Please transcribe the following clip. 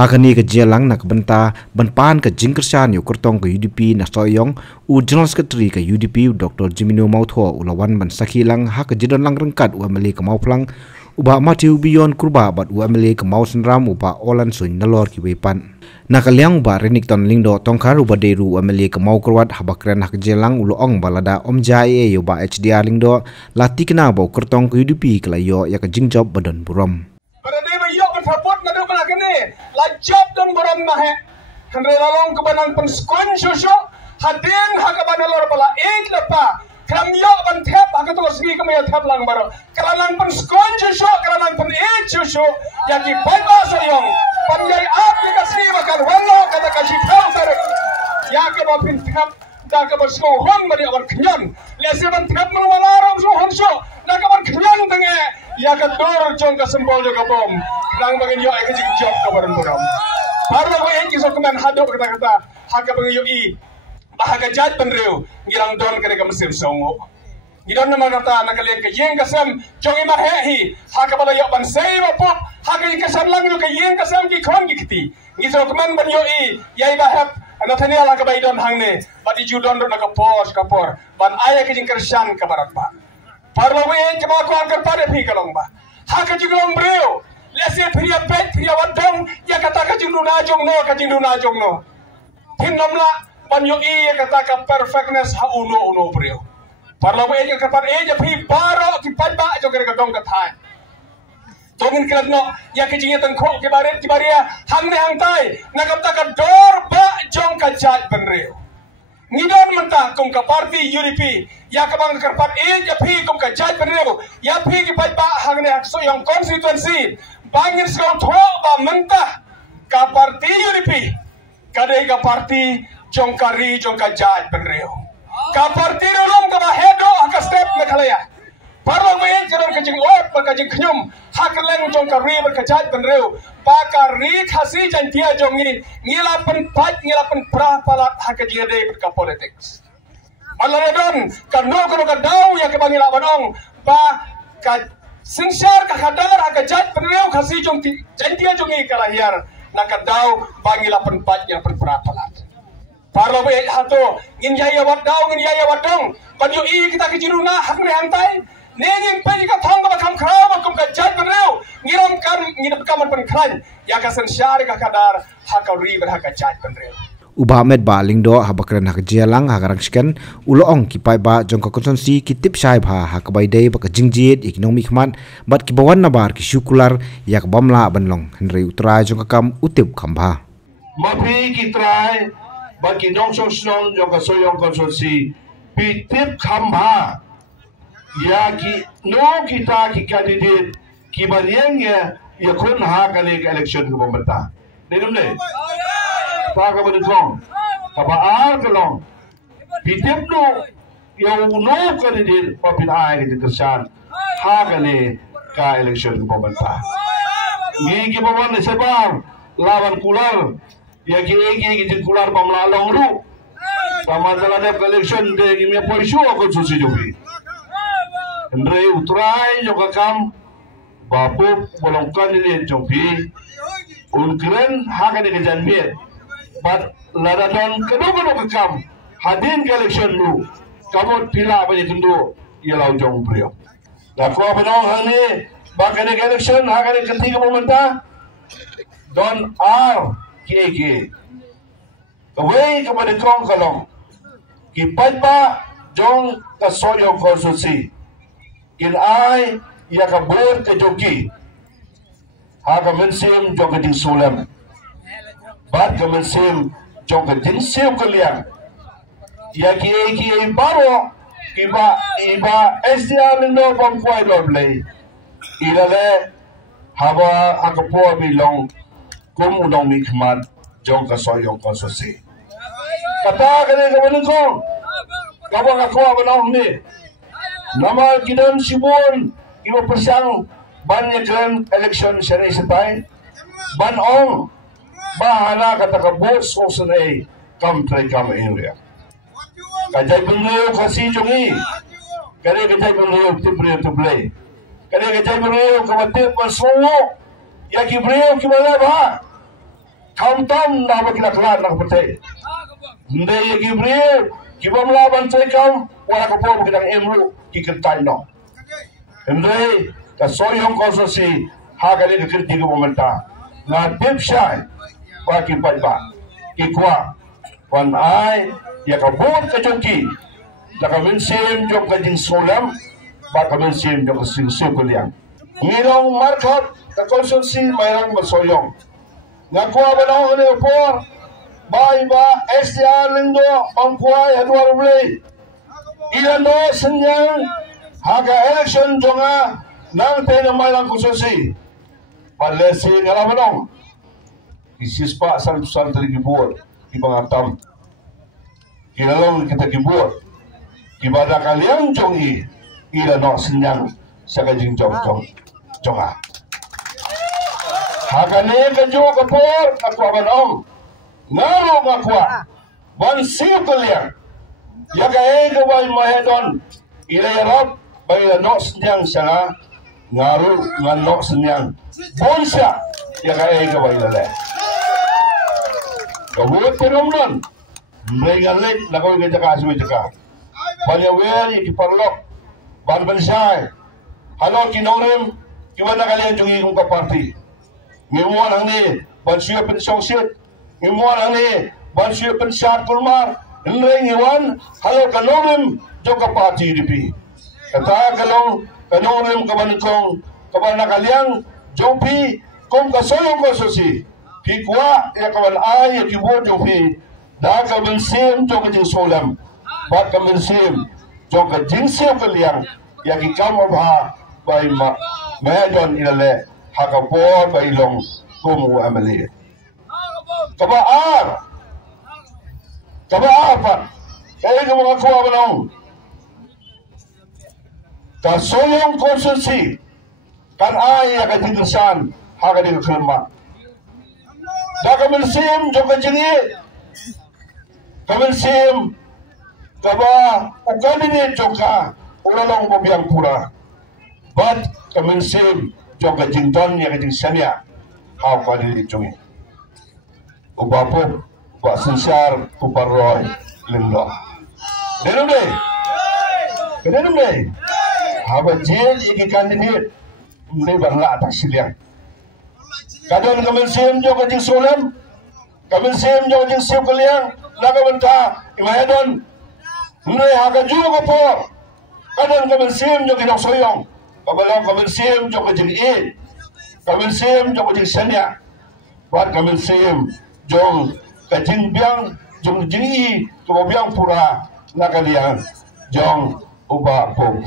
Hakani ke jelang nak benta banpan ke jingkersan yu kertong ke UDP na soyong u General Secretary ke UDP Dr. Jimino Mautho ulawan ban sakilang hak jedon lang rengkat u MLA ke Mauplang uba Matthew Bion kurba bat u MLA ke Mau Senram uba Olan Sun nalor ki wepan. Nakaliang uba Renington Lingdo tongkar uba deru MLA ke Mau Kurwat habakren hak jelang uloong balada Om Jai uba HDR Lingdo lati kena bau kertong ke UDP ke layo ya ke jingjob badon burom. La job don borom na he handre lalong kebanan penskon susu hadin hakaban lor bala lepa kram yo ban thep hakato sgi kemaya thep lang baro kalalang penskon susu kalalang pen susu yaki baba soyong panjai aplikasi makan wallo kata kasi thau sare ya ke ba pin thep da ke bersko hon bari awan knyon lesi ban thep mang walarong so honso na ke ban knyon tenge ya ke dor jong ka sembol jo ka bom lang bagin yo ek job kabaran boram parlo ko en kiso keman hado kata haka bagin yo I bahaga jaj penreu ngilang don kare ka mesim songo ngidon nama kata nakalen ka yeng kasam jong ima hehi haka bala yo ban sei bapop haka yeng kasam lang yo ka yeng kasam ki khon ki kiti ngiso keman ban yo I yai bahap anathani ala ka baidon hangne badi judon do ka pos ka por ban aya ka jing kersan kabarat ba parlo ko en jama ko angkar pade phi kalong ba haka jigong breu lese priya pet priya wadong ya kata ka jingduna jong no hinnomla ban yo I kata ka perfectness ha uno breu parlo ko e ka par e ja phi baro ki padba jo kare ka dong ka thai tongin kradno ya ke jinge tan kho ke bare ki baria hangne hangtai na kata ka dor ba jong ka jaj benreu ngidon menta kum ka parti UDP ya ka bang karpat e ja phi kum ka jaj benreu ya phi ki padba hangne hak so yang constituency bangin sekau tho ba mentah ka parti UDP kadai ka parti jongkari jongka jaj benreu ka parti rolong ka ba hedo ka step me khalaya parlo me jeron ka jing ot ba ka jing knyum hakleng jongkari ba ka jaj benreu ba ka ri khasi jantia jongi ngila pen pra palat ha ka jide ka politics alaredon ka no ko ka dau ya ka bangila banong ba ka sincere ka kadar ka jat penreu khasi jong ti jantia jongi kalahiar nakadau bangila penpat ya penprapalat parlo be hato ngin yaya wadau ngin yaya wadong pan yo I kita kijiruna hakne hantai nengin pe ka thong ba kam khrau ba kum ka jat penreu ngiram kam pen khran ya ka sincere ka kadar hakari ber ka jat penreu Uba med ba lingdo habakren hak jelang hagarangshken uloong kipai ba jongka konsonsi kitip syai ba hakabai dei ba jingjit ekonomi khman bat ki bawan nabar ki syukular yak bamla banlong henry utrai jongka kam utip khamba mapi ki trai ba ki nong song jongka soyong konsonsi pitip khamba ya ki no kita ki candidate ki bariang ya kun ha kale election ko bamata denam le Pakai berdong, kabar kelong, hidup no, yang no kandidat papin ay di tersan, hagale ka election pemerintah. Gigi paman sebar lawan kular, ya gigi kular pamlalong ru, pamasalah election de gimi poisu aku susi jogi. Andre utrai joka kam, bapu bolong kandidat jogi, unkeren hagale kejanbiet. But ladadon kedua kam hadin ke election lu kamu pila apa itu ialau jong brio. Laku apa dong hani bakal ke election hakane ketiga pemerintah don RKK. Away kepada kong kalong kipat pa jong kasoyong konstitusi kin ay ya kabur ke joki haka mensim jong keding sulam bat kemensim jong keding siu kaliang ya ki baro iba SDR lindo pampuai doble ilale haba hakapo bilong kum udong mikmat jong kasoyong konstitusi kata kene kamen ko kabang ako abanong ni nama kidan sibon iba persang ban kren election seri setai ban ong bahala kata kabut sosunay kam try kam area kajay bengeu kasi jongi kare kajay bengeu tibre kare kajay bengeu kamate pasungo ya ki breu ki bala ba Kauntan dah bagi kelan nak percaya. Ndai Gabriel kiba melawan cekam wala ko po kita emru kikentai no. Ndai ka soyong konsorsi hagale ke kirti ko momenta. Na dipsai bagi pada ikwa wan ai ya ka bot ka jongki la ka mensim jong ka jing solam ba ka mensim jong ka sing sukuliang. Ngirong markat ka konsorsi mayrang masoyong. Ngakwa ba na ne por bai ba SDR lindo bangkwai hadwar blay ilando senyang haga election jonga nang tena malang konsorsi palesi ngalamanong isispa san tergibur ibang atam kilalong kita gibur ibada kalian jongi ilano senyang sagajing jonga haga ne kajo kapor akwabanong ngaro ngakwa ban sikoliang ya kae ko bai mahedon ila yarab bai no senyang sana ngaru ngano senyang bonsa ya kae ko bai lale kawet penomnon mengalet lakoy ke jaka suwi jaka banya weli ki parlok ban bansai halo kinorem kiwana kalian jungi kung ka party ngimuan ang ni ban siya pensong sit ngimuan ni bansi pensat kulmar nreng iwan halo kanorem joka party UDP kata kanorem kabanukong kabanakaliang jopi kom kasoyong konsorsi pikwa ya kaban ay ya kibo jopi da kabensim joka jing solam bat kabensim joka jing sim kaliang ya kikam ba bai ma medon ilale hakapor bai long kumu amali kabaar pak kaya ko mga kuha ba nung kasoyong konsorsi kan ay akatingasan hakadig kelma da kaminsim jo kajingi kaminsim kaba ukadini joka ulalong mobiang pura but kaminsim jo kajington ya kajingsanya haw kadili chungi ubapo Pak Sinsar Kuparoy Lindo. Denum deh. Haba jil iki kandidat mesti berla tak siliang. Kadon kamen jo kajing solam, kamen jo kajing siap kaliang, laga benta imahedon. Nai haga ju ko po. Kadon kamen jo kajing soyong. Kabalong kamen jo kajing e. Kamen jo kajing sanya. Buat kamen jong kajing biang jong jingi ko biang pura nakalian jong uba po